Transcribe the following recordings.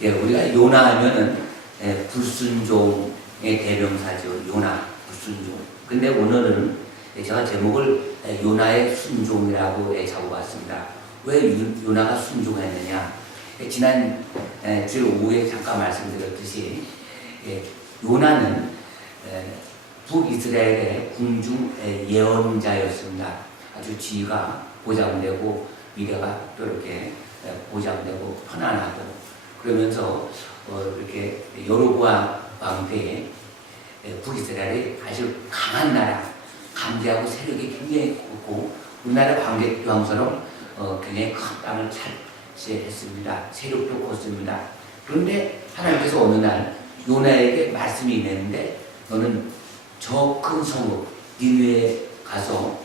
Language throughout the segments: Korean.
예, 우리가 요나하면은 불순종의 대명사죠. 요나, 불순종. 근데 오늘은 제가 제목을 요나의 순종이라고 잡아봤습니다. 왜 요나가 순종했느냐? 지난 주일 오후에 잠깐 말씀드렸듯이 요나는 북이스라엘의 궁중 예언자였습니다. 아주 지위가 보장되고 미래가 또 이렇게 보장되고 편안하고 그러면서 이렇게 여로보암 왕 때에 북이스라엘이 아주 강한 나라, 강대하고 세력이 굉장히 크고 우리나라 광개토왕처럼 굉장히 큰 땅을 차지했습니다. 세력도 컸습니다. 그런데 하나님께서 어느 날 요나에게 말씀이 있는데 너는 저 큰 성읍 니느웨에 가서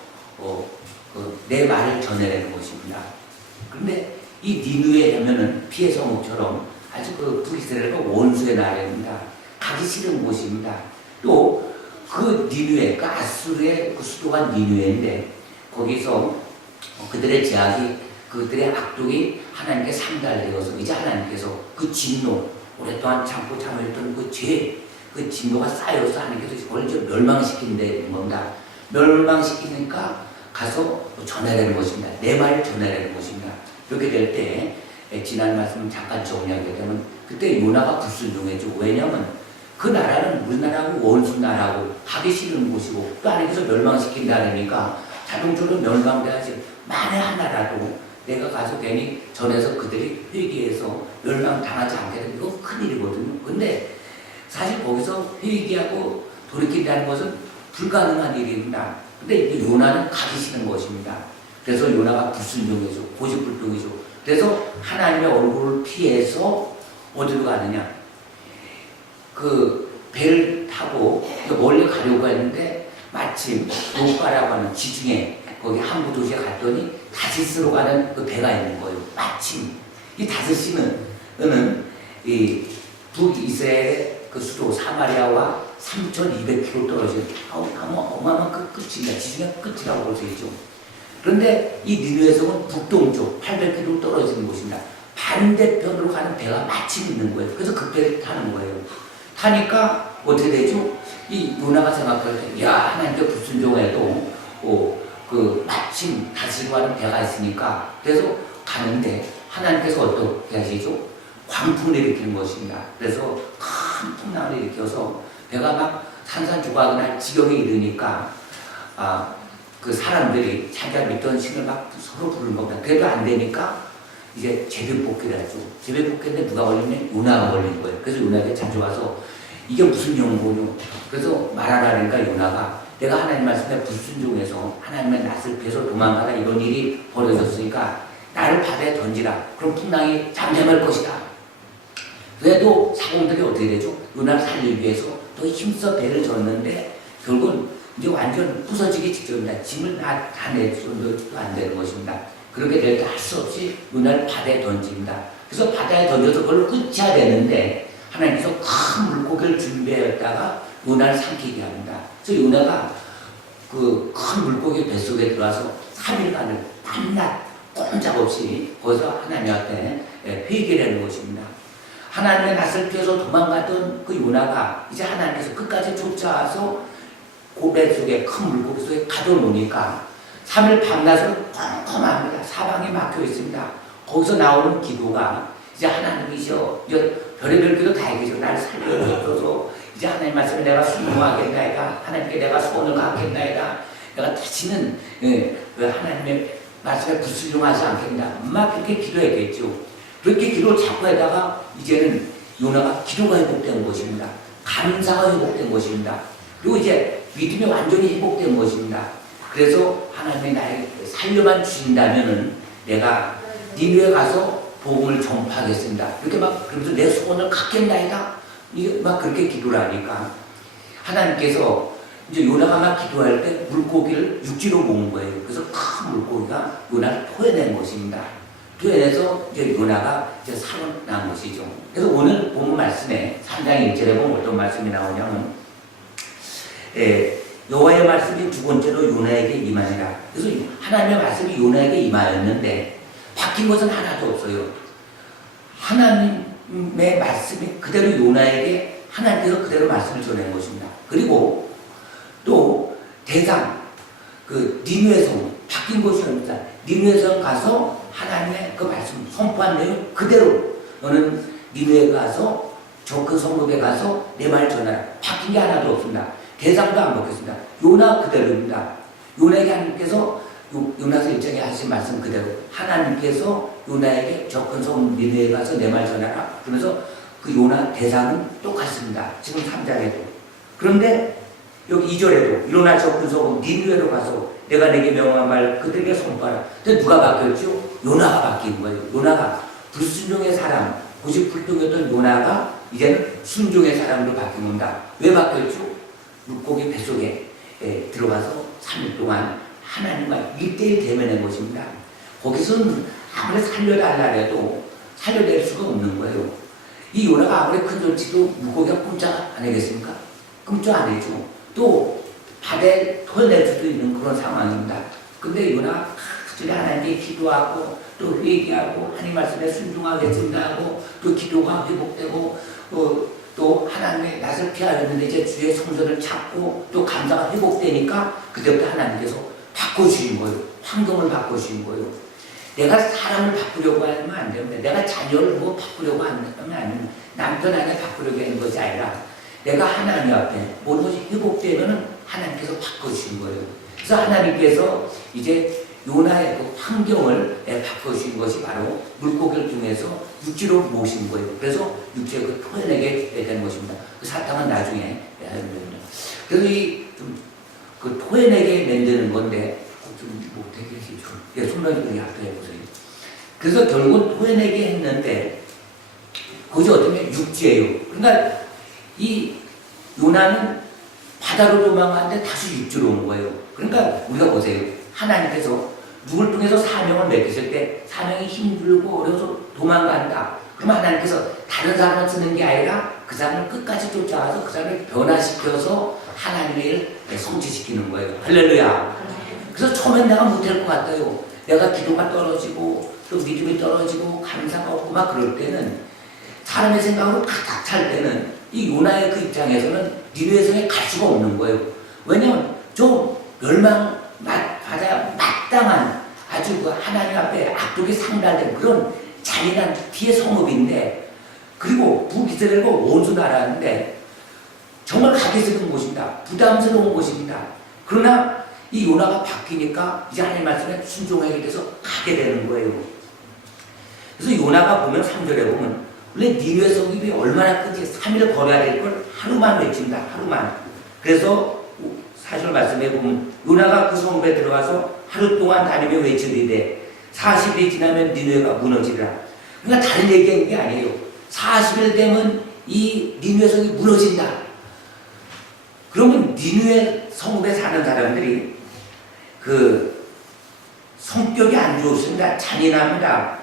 내 말을 전해라는 것입니다. 그런데 이 니느웨 하면은 피해 성읍처럼 아주 그 북이스라엘과 원수의 나라입니다. 가기 싫은 곳입니다. 또 그 니느웨, 그 아수르의 그 수도가 니느웨인데 거기서 그들의 제약이 그들의 악독이 하나님께 상달되어서 이제 하나님께서 그 진노 오랫동안 참고 참았던 그 죄, 그 진노가 쌓여서 하나님께서 그걸 이제 멸망시킨다는 겁니다. 멸망시키니까 가서 전해라는 것입니다. 내 말을 전해라는 것입니다. 이렇게 될 때 지난 말씀 잠깐 정리하게 되면 그때 요나가 불순종했죠. 왜냐하면 그 나라는 우리나라하고 원수 나라고 가기 싫은 곳이고 또 하나님께서 멸망시킨다니까 자동적으로 멸망돼야지. 만에 하나라도 내가 가서 괜히 전해서 그들이 회개해서 멸망당하지 않게 되면 이거 큰일이거든요. 근데 사실 거기서 회개하고 돌이킨다는 것은 불가능한 일입니다. 근데 이제 요나는 가기 싫은 것입니다. 그래서 요나가 불순종이죠. 고집불통이죠. 그래서 하나님의 얼굴을 피해서 어디로 가느냐? 그 배를 타고 멀리 가려고 했는데 마침 노가라고 하는 지중해 거기 항구 도시에 갔더니 다시스로 가는 그 배가 있는 거예요. 마침 이 다시스는 이 북이스라엘의 그 수도 사마리아와 3,200km 떨어진 어마어마한 그 끝입니다. 지중해 끝이라고 볼 수 있죠. 그런데 이 니느웨 성은 북동쪽 800km 떨어지는 곳입니다. 반대편으로 가는 배가 마침 있는 거예요. 그래서 그 배를 타는 거예요. 타니까 어떻게 되죠? 이 요나가 생각할 때, 야, 하나님께 불순종해도 그 마침 다시로 가는 배가 있으니까 그래서 가는데 하나님께서 어떻게 하시죠? 광풍을 일으키는 것입니다. 그래서 큰 풍랑을 일으켜서 배가 막 산산조각이 날 지경에 이르니까 그 사람들이 자기가 믿던 신을 막 서로 부르는 겁니다. 그래도 안 되니까 이제 제비뽑기를 하죠. 제비뽑기인데 누가 걸리면 요나가 걸린 거예요. 그래서 요나에게 자주 와서 이게 무슨 용고냐. 그래서 말하라니까 요나가 내가 하나님 말씀에 불순종해서 하나님의 낯을 뵈서 도망가다 이런 일이 벌어졌으니까 나를 바다에 던지라. 그럼 풍랑이 잠잠할 것이다. 그래도 사공들이 어떻게 되죠? 요나를 살리기 위해서 또 힘써 배를 졌는데 결국은 이제 완전 부서지기 직전입니다. 짐을 다 내줘도 안 되는 것입니다. 그렇게 될 때 할 수 없이 요나를 바다에 던집니다. 그래서 바다에 던져서 그걸 끊쳐야 되는데 하나님께서 큰 물고기를 준비했다가 요나를 삼키게 합니다. 그래서 요나가 그 큰 물고기 뱃속에 들어와서 3일간을 밤낮 꼼짝없이 거기서 하나님 앞에 회개를 하는 것입니다. 하나님의 낯을 피해서 도망갔던 그 요나가 이제 하나님께서 끝까지 쫓아와서 고배 속에 큰 물고기 속에 가둬놓으니까 3일 밤낮으로 컴컴합니다. 사방이 막혀 있습니다. 거기서 나오는 기도가 이제 하나님이시여 별의별 기도 다 얘기죠. 나를 살려줘서 이제 하나님 말씀에 내가 순종하겠나이다. 하나님께 내가 소원을 갖겠나이다. 내가 다시는 하나님의 말씀에 불순종하지 않겠다. 막 그렇게 기도했겠죠. 그렇게 기도를 자꾸 하다가 이제는 요나가 기도가 회복된 것입니다. 감사가 회복된 것입니다. 그리고 이제 믿음이 완전히 회복된 것입니다. 그래서 하나님이 나에게 살려만 주신다면은 내가 니느웨 가서 복음을 전파하겠습니다. 이렇게 막 그러면서 내 소원을 갖겠나이다. 막 그렇게 기도를 하니까 하나님께서 이제 요나가 막 기도할 때 물고기를 육지로 모은 거예요. 그래서 큰 물고기가 요나를 토해낸 것입니다. 토해내서 이제 요나가 이제 살아난 것이죠. 그래서 오늘 본문 말씀에 3장 1절에 보면 어떤 말씀이 나오냐면 여호와의 말씀이 두 번째로 요나에게 임하니라. 그래서 하나님의 말씀이 요나에게 임하였는데 바뀐 것은 하나도 없어요. 하나님 하나님의 말씀이 그대로 요나에게 하나님께서 그대로 말씀을 전한 것입니다. 그리고 또 대상 그 니느웨 성 바뀐 곳이 아닙니다. 니느웨 성 가서 하나님의 그 말씀 선포한 내용 그대로 너는 니느웨 가서 저 큰 성읍에 가서 내 말 전하라. 바뀐 게 하나도 없습니다. 대상도 안 바뀌었습니다. 요나 그대로입니다. 요나에게 하나님께서 요나서 1장에 하신 말씀 그대로 하나님께서 요나에게 저 큰 성읍 니느웨에 가서 내 말 전하라. 그러면서 그 요나 대상은 똑같습니다. 지금 3장에도. 그런데 여기 2절에도 일어나 저 큰 성읍 니느웨로 가서 내가 내게 명한 말 그들에게 선포하라. 근데 누가 바뀌었죠? 요나가 바뀐 거예요. 요나가 불순종의 사람, 고집불통이었던 요나가 이제는 순종의 사람으로 바뀐 겁니다. 왜 바뀌었죠? 물고기 뱃속에 들어가서 3일 동안 하나님과 1대1 대면한 것입니다. 거기서는 아무리 살려달라 해도 살려낼 수가 없는 거예요. 이 요나가 아무리 큰 손치도 물고기가 꼼짝 안 하겠습니까? 꼼짝 안 해죠. 또 바다에 토해낼 수도 있는 그런 상황입니다. 근데 요나가 그들이 하나님께 기도하고 또 회개하고 하나님 말씀에 순종하겠습니다 하고 또 기도가 회복되고 또 하나님의 낯을 피하였는데 이제 주의 성전을 찾고 또 감사가 회복되니까 그때부터 하나님께서 바꿔주신 거예요. 환경을 바꿔주신 거예요. 내가 사람을 바꾸려고 하면 안 됩니다. 내가 자녀를 뭐 바꾸려고 하면 안 됩니다. 남편 아내 바꾸려고 하는 것이 아니라 내가 하나님 앞에 모든 것이 회복되면 하나님께서 바꿔주신 거예요. 그래서 하나님께서 이제 요나의 그 환경을 바꿔주신 것이 바로 물고기를 통해서 육지로 모신 거예요. 그래서 육지에 그 토해내게 된 것입니다. 그 사탕은 나중에 그래서 그 토해내게 만드는 건데 좀 못하게 해주죠. 손님들이 앞에 해보세요. 그래서 결국은 토해내게 했는데 그것이 어쩌면 육지예요. 그러니까 이 요나는 바다로 도망가는데 다시 육지로 온 거예요. 그러니까 우리가 보세요. 하나님께서 누굴 통해서 사명을 맡기실 때 사명이 힘들고 어려서 도망간다. 그러면 하나님께서 다른 사람을 쓰는 게 아니라 그 사람을 끝까지 쫓아가서 그 사람을 변화시켜서 하나님의 일을 성취시키는 거예요. 할렐루야. 그래서 처음엔 내가 못할 것 같아요. 내가 기도가 떨어지고 또 믿음이 떨어지고 감사가 없고 막 그럴 때는 사람의 생각으로 가득 찰 때는 이 요나의 그 입장에서는 니느웨 성에 갈 수가 없는 거예요. 왜냐하면 좀 받아 마땅한 아주 그 하나님 앞에 악독이 상달된 그런 잔인한 피해 성읍인데 그리고 북이스라엘과 원수 나라인데 정말 가기 싫은 곳입니다. 부담스러운 곳입니다. 그러나 이 요나가 바뀌니까 이제 하나님 말씀에 순종하게 돼서 가게 되는 거예요. 그래서 요나가 보면 3절에 보면 원래 니느웨 성읍이 얼마나 큰지 3일 걸어야 될 걸 하루만 외칩니다. 하루만. 그래서 4절 말씀에 보면 요나가 그 성읍에 들어가서 하루 동안 다니며 외치리되 40일이 지나면 니느웨가 무너지리라. 그러니까 다른 얘기한 게 아니에요. 40일 되면 이 니느웨 성이 무너진다. 그러면 니느웨 성읍에 사는 사람들이 그 성격이 안 좋습니다. 잔인합니다.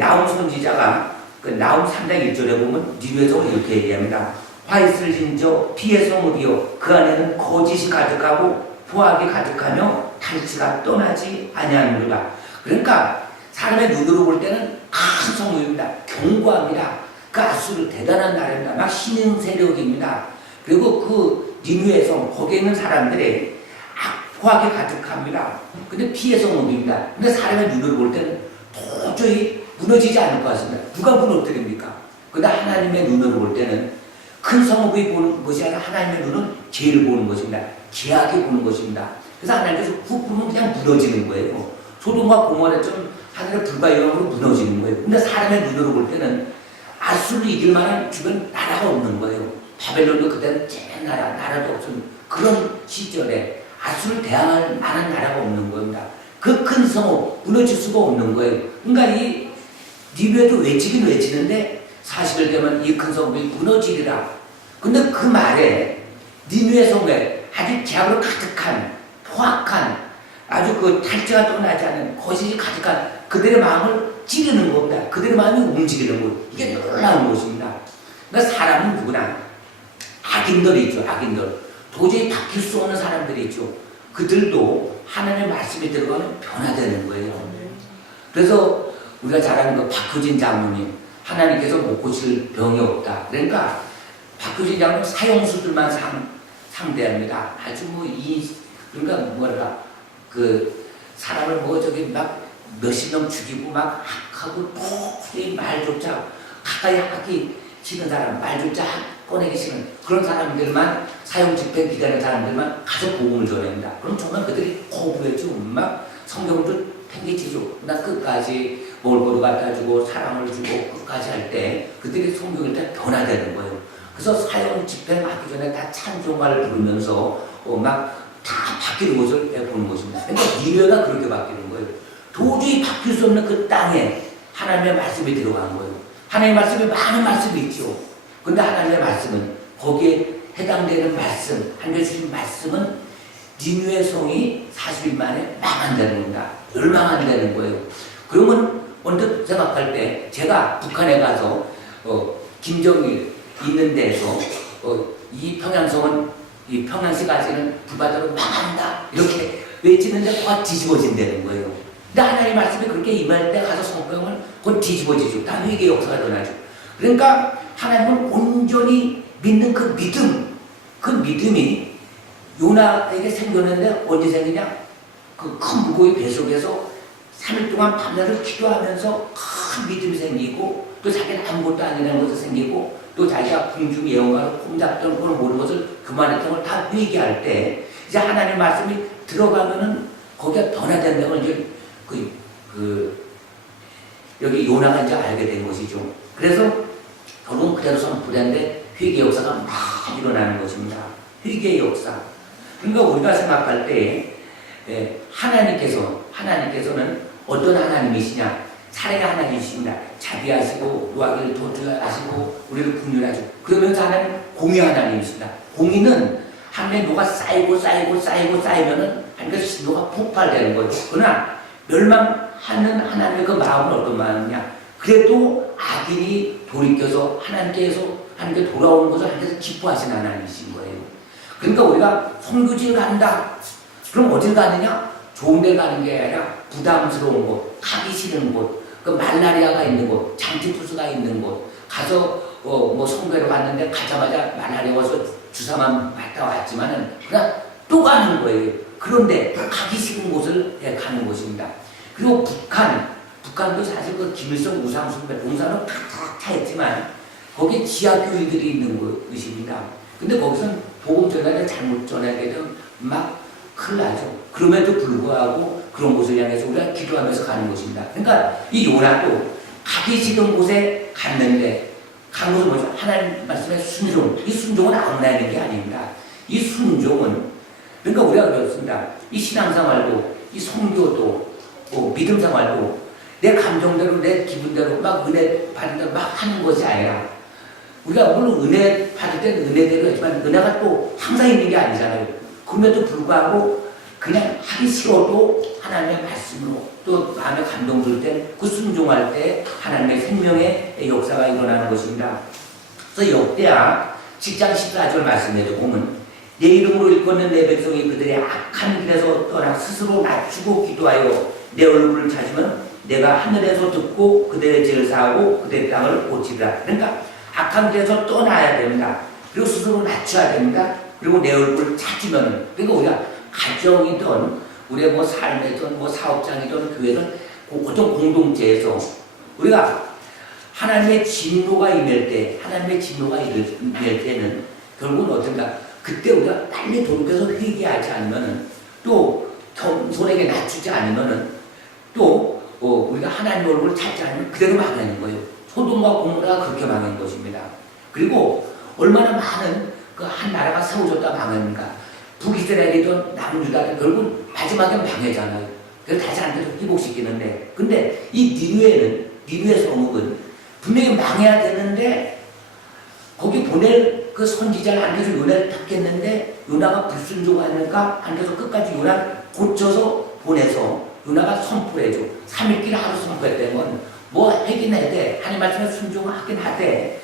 나훔 선지자가 그 나훔 3장 1절에 보면 니느웨 성을 이렇게 얘기합니다. 화 있을 진저 피의 성읍이요 그 안에는 거짓이 가득하고 포악이 가득하며 탈취가 떠나지 아니하느니라. 그러니까 사람의 눈으로 볼 때는 큰 성읍입니다. 견고합니다. 그 아수르 대단한 나라입니다. 막 신흥 세력입니다. 그리고 그 니느웨 성 거기에 있는 사람들이 포악이 가득합니다. 근데 피의 성읍입니다. 근데 사람의 눈으로 볼 때는 도저히 무너지지 않을 것 같습니다. 누가 무너뜨립니까? 근데 하나님의 눈으로 볼 때는 큰 성읍이 보는 것이 아니라 하나님의 눈은 죄를 보는 것입니다. 죄악이 보는 것입니다. 그래서 하나님께서 훅 보면 그냥 무너지는 거예요. 소돔과 고모라처럼 하늘의 불과 영으로 무너지는 거예요. 근데 사람의 눈으로 볼 때는 아수르를 이길 만한 주변 나라가 없는 거예요. 바벨론도 그때는 쨍한 나라도 없는 그런 시절에 아수르를 대항할 만한 나라가 없는 겁니다. 그 큰 성읍 무너질 수가 없는 거예요. 그러니까 이 니느웨도 외치긴 외치는데 40일 되면 이 큰 성읍이 무너지리라. 근데 그 말에 니느웨 성에 아주 죄악으로 가득한 포악한 아주 그 탈취가 떠나지 않은 거짓이 가득한 그들의 마음을 찌르는 겁니다. 그들의 마음이 움직이는 것. 이게 놀라운 것입니다. 그러니까 사람은 누구나 악인들이 있죠. 악인들. 도저히 바뀔 수 없는 사람들이 있죠. 그들도 하나님의 말씀이 들어가면 변화되는 거예요. 그래서 우리가 잘 아는 그 박효진 장로님 하나님께서 못 고칠 병이 없다. 그러니까 박효진 장로는 사형수들만 상대합니다. 아주 그러니까 뭐랄까 그 사람을 저기 막 몇십 명 죽이고 막 하고 도저히 말조차 가까이 하기 싫은 사람, 말조차 꺼내기 싫은 그런 사람들만 사형 집행 기다리는 사람들만 가서 복음을 전합니다. 그럼 정말 그들이 거부했죠. 막 성경도 팽개치죠. 나 끝까지 먹을 것도 갖다 주고 사랑을 주고 끝까지 할 때 그들이 성경일 때 변화되는 거예요. 그래서 사형 집행하기 전에 다 찬송가를 부르면서 막 다 바뀌는 것을 보는 것입니다. 그러니까 미래가 그렇게 바뀌는 거예요. 도저히 바뀔 수 없는 그 땅에 하나님의 말씀이 들어간 거예요. 하나님의 말씀이 많은 말씀이 있죠. 근데 하나님의 말씀은 거기에 해당되는 말씀, 하나님의 주신 말씀은 니느웨 성이 40일 만에 망한다는 겁니다. 멸망한다는 거예요. 그러면 언뜻 생각할 때 제가 북한에 가서 김정일 있는 데서 이 평양성은 이 평양시까지는 불바다로 망한다 이렇게 외치는데 그가 뒤집어진다는 거예요. 근데 하나님의 말씀이 그렇게 임할 때 가서 성경을 곧 뒤집어지죠. 다 회개의 역사가 일어나죠. 그러니까 하나님을 온전히 믿는 그 믿음이 요나에게 생겼는데 언제 생기냐? 그 큰 물고기 뱃속에서 3일 동안 밤낮을 기도하면서 큰 믿음이 생기고 또 자기는 아무것도 아니라는 것도 생기고 또 자기가 궁중 예언가로 홈잡던 그런 모든 것을 그만했던 걸 다 회개할 때 이제 하나님의 말씀이 들어가면은 거기가 변화된다는 걸 이제 여기 요나가 이제 알게 된 것이죠. 그래서 결국은 그대로 선포되는데 회개 역사가 막 일어나는 것입니다. 회개의 역사. 그러니까 우리가 생각할 때 하나님께서는 어떤 하나님이시냐? 사랑의 하나님이십니다. 자비하시고 노하기를 도주하시고 우리를 긍휼하시고 그러면서 하나님 공의 하나님이십니다. 공의는 하나님의 노가 쌓이면은 하나님의 신노가 폭발되는 거죠. 그러나 멸망하는 하나님의 그 마음은 어떤 마음이냐? 그래도 악인이 돌이켜서 하나님께 돌아오는 것을 하나님께서 기뻐하시는 하나님이신 거예요. 그러니까 우리가 선교지를 간다. 그럼 어딜 가느냐? 좋은 데 가는 게 아니라 부담스러운 곳, 가기 싫은 곳, 그 말라리아가 있는 곳, 잔티푸스가 있는 곳 가서 성교로 갔는데 가자마자 말라리아 와서 주사만 맞다 왔지만은 그냥 또 가는 거예요. 그런데 가기 싫은 곳을 가는 것입니다. 그리고 북한도 사실 그 김일성 우상숭배 봉사는 탁탁 차있지만 거기에 지하교회들이 있는 것입니다. 근데 거기서는 복음 전하게 잘못 전하게 되면 막 큰일 나죠. 그럼에도 불구하고 그런 곳을 향해서 우리가 기도하면서 가는 것입니다. 그러니까 이 요나도 가기 싫은 곳에 갔는데 간 것은 뭐죠? 하나님 말씀의 순종. 이 순종은 아무나 하는 게 아닙니다. 이 순종은 그러니까 우리가 그렇습니다. 이 신앙생활도 이 성교도 믿음 생활도 내 감정대로 내 기분대로 막 은혜 받은 대로 막 하는 것이 아니라 우리가 물론 은혜 받을 때는 은혜대로 했지만 은혜가 또 항상 있는 게 아니잖아요. 그럼에도 불구하고 그냥 하기 싫어도 하나님의 말씀으로 또 마음에 감동 들 때 그 순종할 때 하나님의 생명의 역사가 일어나는 것입니다. 그래서 역대하 10장 14절 말씀에도 보면 내 이름으로 일컫는 내 백성이 그들의 악한 길에서 떠나 스스로 낮추고 기도하여 내 얼굴을 찾으면 내가 하늘에서 듣고 그들의 죄를 사하고 그들의 땅을 고치리라. 그러니까 악한 길에서 떠나야 됩니다. 그리고 스스로 낮춰야 됩니다. 그리고 내 얼굴을 찾으면 그러니까 우리가 가정이든 우리의 삶이든 사업장이든 교회든 어떤 공동체에서 우리가 하나님의 진노가 임할 때는 결국은 어떤가 그때 우리가 빨리 돌이켜서 회개하지 않으면은 또 겸손하게 낮추지 않으면은 또 우리가 하나님 얼굴을 찾지 않으면 그대로 망하는 거예요. 소돔과 고모라가 그렇게 망한 것입니다. 그리고 얼마나 많은 그 한 나라가 세워졌다 망합니까? 북이스라엘이든 남유다든 결국 마지막에 망하잖아요. 그래서 다시 안 돼서 회복시키는데 근데 이 니느웨 성읍은 분명히 망해야 되는데 거기 보낼 그 선지자를 안 돼서 요나를 탔겠는데 요나가 불순종하니까 안 돼서 끝까지 요나를 고쳐서 보내서 요나가 선포해줘. 3일길 하루 선포했다는 건 뭐 하긴 해대. 하나님 말씀에 순종하긴 하되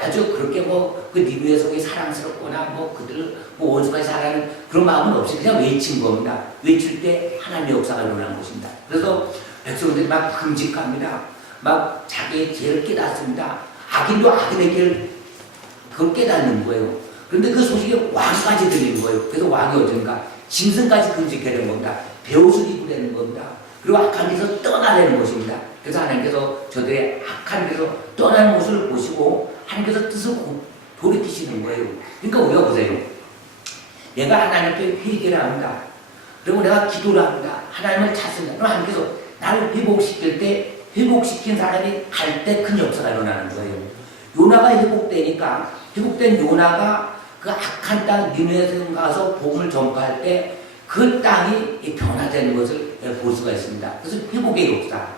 아주 그렇게 그 니느웨 성이 사랑스럽거나 그들 원수까지 사랑하는 그런 마음은 없이 그냥 외친 겁니다. 외칠 때 하나님의 역사가 일어나는 것입니다. 그래서 백성들이 막 금직합니다. 막 자기의 죄를 깨닫습니다. 악인도 악인의 죄를 그걸 깨닫는 거예요. 그런데 그 소식이 왕까지 들리는 거예요. 그래서 왕이 어쩐가 짐승까지 금지케 되는 겁니다. 베옷을 입고 되는 겁니다. 그리고 악한 데서 떠나려는 것입니다. 그래서 하나님께서 저들의 악한 데서 떠나는 모습을 보시고 하나님께서 뜻을 돌이키시는 거예요. 그러니까 우리가 보세요. 내가 하나님께 회개를 합니다. 그리고 내가 기도를 합니다. 하나님을 찾습니다. 그럼 하나님께서 나를 회복시킬 때 회복시킨 사람이 갈 때 큰 역사가 일어나는 거예요. 요나가 회복되니까 회복된 요나가 그 악한 땅 니느웨에 가서 복음을 전파할 때 그 땅이 변화되는 것을 볼 수가 있습니다. 그래서 회복의 역사.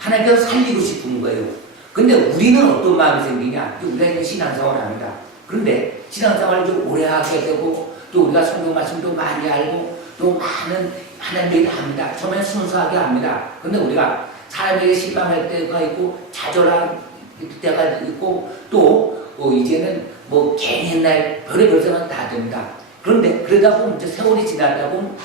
하나님께서 살리고 싶은 거예요. 근데 우리는 어떤 마음이 생기냐? 우리가 신앙생활을 합니다. 그런데 신앙생활을 좀 오래 하게 되고 또 우리가 성경 말씀도 많이 알고 또 많은 하나님 얘기를 합니다. 처음에 순수하게 합니다. 그런데 우리가 사람에게 실망할 때가 있고 좌절할 때가 있고 또 이제는 뭐 괜히 옛날 별의별 생각 다 듭니다. 그런데 그러다 보면 이제 세월이 지나다 보면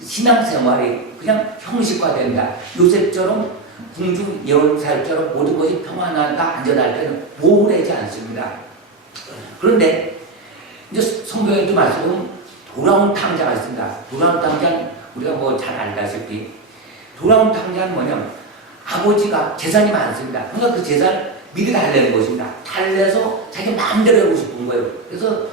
신앙생활이 그냥 형식화된다. 요셉처럼 궁중 예언사처럼 모든 것이 평안하다 안전할 때는 보호되지 않습니다. 그런데 이제 성경에도 말씀은 돌아온 탕자가 있습니다. 돌아온 탕자는 우리가 뭐 잘 알다시피 돌아온 탕자는 뭐냐면 아버지가 재산이 많습니다. 그러니까 그 재산을 미리 달래는 것입니다. 달래서 자기 마음대로 하고 싶은 거예요. 그래서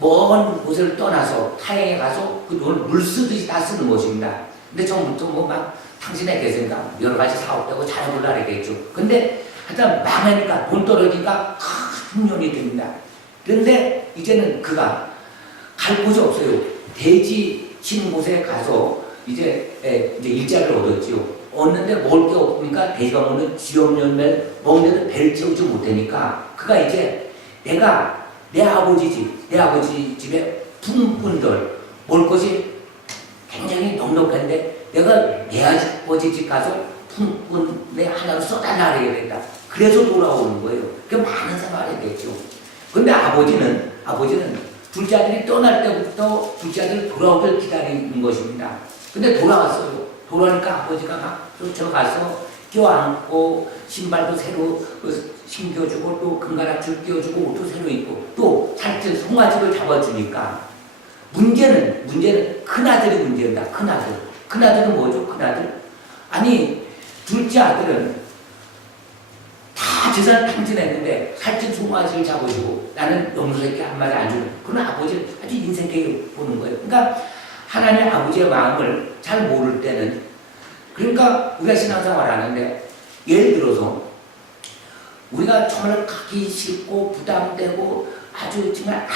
먼 곳을 떠나서 타행에 가서 그 돈을 물 쓰듯이 다 쓰는 것입니다. 근데 처음부터 뭐 막 당신의 계세니까 여러 가지 사업되고 잘해볼라 그랬겠죠. 근데 하여튼 망하니까 돈 떨어지니까 큰 흉년이 듭니다. 그런데 이제는 그가 갈 곳이 없어요. 돼지 치는 곳에 가서 이제 일자리를 얻었지요. 얻는데 먹을 게 없으니까 돼지가 먹는 쥐없는 먹는데도 배를 채우지 못하니까 그가 이제 내가 내 아버지 집에 푼푼들 먹을 것이 굉장히 넉넉한데 내가 내 아버지 집 가서 푼푼에 하나를 써달라 그래야 된다. 그래서 돌아오는 거예요. 그 많은 생각을 했겠죠. 근데 아버지는 둘째 아들이 떠날 때부터 둘째 아들 돌아오길 기다리는 것입니다. 근데 돌아왔어요. 돌아오니까 아버지가 막 쫓아가서 껴안고 신발도 새로 신겨주고 또 금가락줄 끼워주고 옷도 새로 입고 또 살찐 송아지를 잡아주니까 문제는 큰아들이 문제입니다. 큰아들은 뭐죠? 큰아들? 아니 둘째 아들은 다 재산을 탕진했는데 살찐 송아지를 잡아주고 나는 염소새끼 한 마리 안 주는 그런 아버지를 아주 인생계를 보는 거예요. 그러니까 하나님 아버지의 마음을 잘 모를 때는 그러니까 우리가 신앙생활을 하는데 예를 들어서 우리가 정말 가기 싫고 부담되고 아주 정말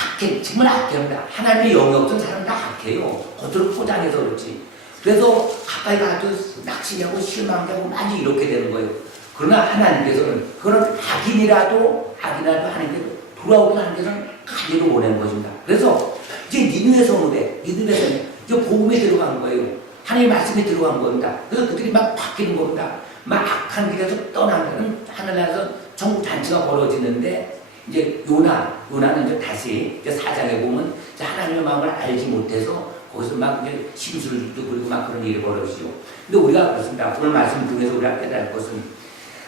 악합니다. 하나님의 영이 없던 사람은 다 악해요. 겉으로 포장해서 그렇지. 그래서 가까이 가도 낙심하고 실망하고 많이 이렇게 되는 거예요. 그러나 하나님께서는 그런 악인이라도 하나님께서 돌아오게 하나님께서는 가지로 보내는 것입니다. 그래서 이제 니느웨 성읍에 이제 복음에 들어간 거예요. 하나님의 말씀에 들어간 겁니다. 그래서 그들이 막 바뀌는 겁니다. 막 악한 길에서 떠나면 하늘나라에서 전국 잔치가 벌어지는데 이제 요나는 이제 다시 이제 4장에 보면 이제 하나님의 마음을 알지 못해서 거기서 막 이제 심술도 부리고 막 그런 일이 벌어지죠. 근데 우리가 그렇습니다. 오늘 말씀 통해서 우리가 깨달을 것은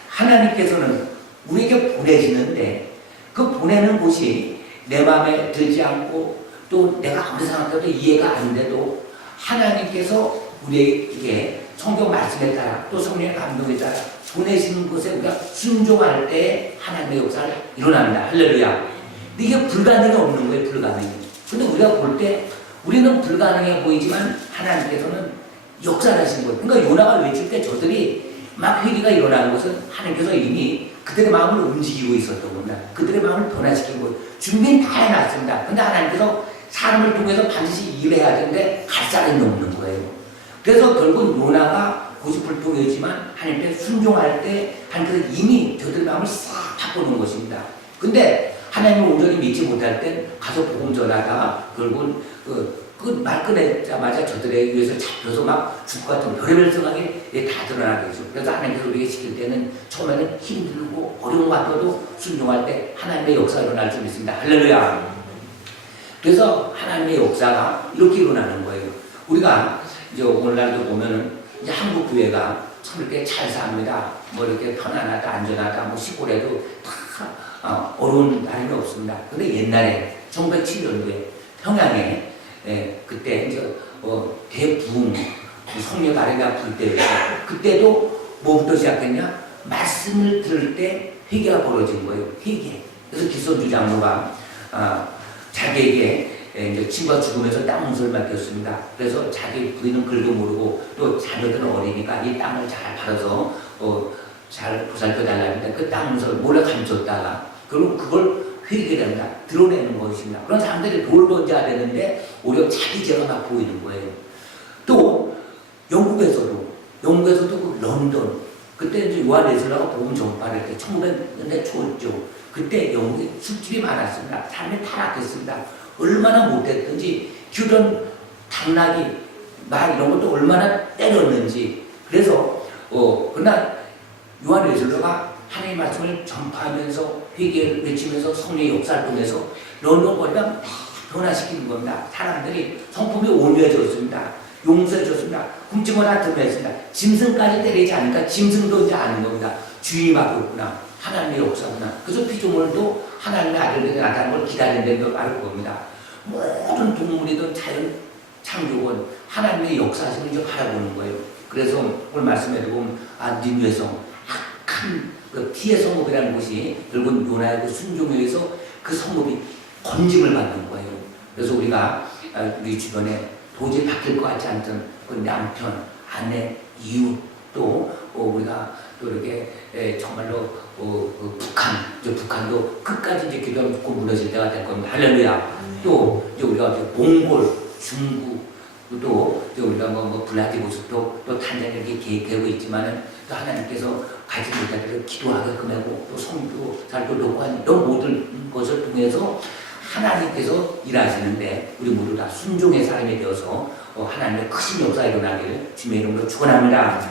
하나님께서는 우리에게 보내시는데 그 보내는 곳이 내 마음에 들지 않고 또 내가 아무리 생각해도 이해가 안 돼도 하나님께서 우리에게 성경 말씀에 따라 또 성령의 감동에 따라 보내시는 곳에 우리가 순종할 때 하나님의 역사를 일어납니다. 할렐루야. 근데 이게 불가능이 없는 거예요. 불가능이. 근데 우리가 볼 때 우리는 불가능해 보이지만 하나님께서는 역사를 하시는 거예요. 그러니까 요나가 외칠 때 저들이 막 회개가 일어나는 것은 하나님께서 이미 그들의 마음을 움직이고 있었던 겁니다. 그들의 마음을 변화시키고 준비는 다 해놨습니다. 근데 하나님께서 사람을 통해서 반드시 일해야 되는데 갈 사람이 없는 거예요. 그래서 결국 요나가 고집불통이었지만 하나님께 순종할 때 하나님께서 이미 저들의 마음을 싹 바꾸는 것입니다. 근데 하나님을 온전히 믿지 못할 때 가서 복음 전하다가 결국은 그 말 꺼내자마자 저들에 의해서 잡혀서 막 죽을 것 같은 별의별 생각이 다 드러나겠죠. 그래서 하나님께서 우리에게 시킬 때는 처음에는 힘들고 어려운 것 같아도 순종할 때 하나님의 역사가 일어날 줄 믿습니다. 할렐루야. 그래서 하나님의 역사가 이렇게 일어나는 거예요. 우리가 이제 오늘날도 보면은 이제 한국 교회가 참 이렇게 잘 삽니다. 뭐 이렇게 편안하다, 안전하다, 뭐 시골에도 다 어려운 날이 없습니다. 근데 옛날에 1907년도에 평양에 그때 이제 대부흥 성령 아래가 불 때였어요. 그때도 뭐부터 시작했냐? 말씀을 들을 때 회개가 벌어진 거예요. 회개. 그래서 기선주 장로가 자기에게 이제 친구가 죽으면서 땅 문서를 맡겼습니다. 그래서 자기 부인은 글도 모르고 또 자녀들은 어리니까 이 땅을 잘 팔아서 잘 보살펴 달라는데 그 땅 문서를 몰래 감췄다가 그리고 그걸 회개를 한다. 드러내는 것입니다. 그런 사람들이 돌 던져야 되는데 오히려 자기 죄가 막 보이는 거예요. 또 영국에서도 그 런던 그때 이제 요한 웨슬리가 복음 전파를 때 1900년대 초였죠. 그때 영국에 술집이 많았습니다. 삶이 타락했습니다. 얼마나 못했든지 규런 당나귀 말 이런 것도 얼마나 때렸는지. 그래서 그러나 요한 웨슬리가 하나님의 말씀을 전파하면서 회개를 외치면서 성령의 역사를 통해서 런던 거리가 막 변화시키는 겁니다. 사람들이 성품이 온유해졌습니다. 용서해줬습니다. 훔치고 나타냈습니다. 짐승까지 때리지 않으니까 짐승도 이제 아는 겁니다. 주인이 바뀌었구나. 하나님의 역사구나. 그래서 피조물도 하나님의 아들들이 나타나는 걸 기다린다는 걸 알 겁니다. 모든 동물이든 자연 창조건 하나님의 역사심을 이제 바라보는 거예요. 그래서 오늘 말씀해도 보면 니느웨성 악한 그 피의 성읍이라는 곳이 결국 요나의 그 순종에 의해서 그 성읍이 건짐을 받는 거예요. 그래서 우리가 우리 주변에 도저히 바뀔 것 같지 않던 그 남편, 아내, 이웃 또 우리가 또 이렇게 정말로 북한도 끝까지 이제 기도하고 무너질 때가 될 겁니다. 할렐루야. 또 이제 우리가 이제 몽골, 중국 또 우리가 뭐 블라디보스토크 또 탄자니아 이렇게 계획하고 있지만은 또 하나님께서 가지 못하기를 기도하게끔 하고 또 성도 잘도 녹화한 이런 모든 것을 통해서 하나님께서 일하시는데 우리 모두 다 순종의 사람이 되어서 하나님의 크신 역사가 일어나기를 주님의 이름으로 축원합니다.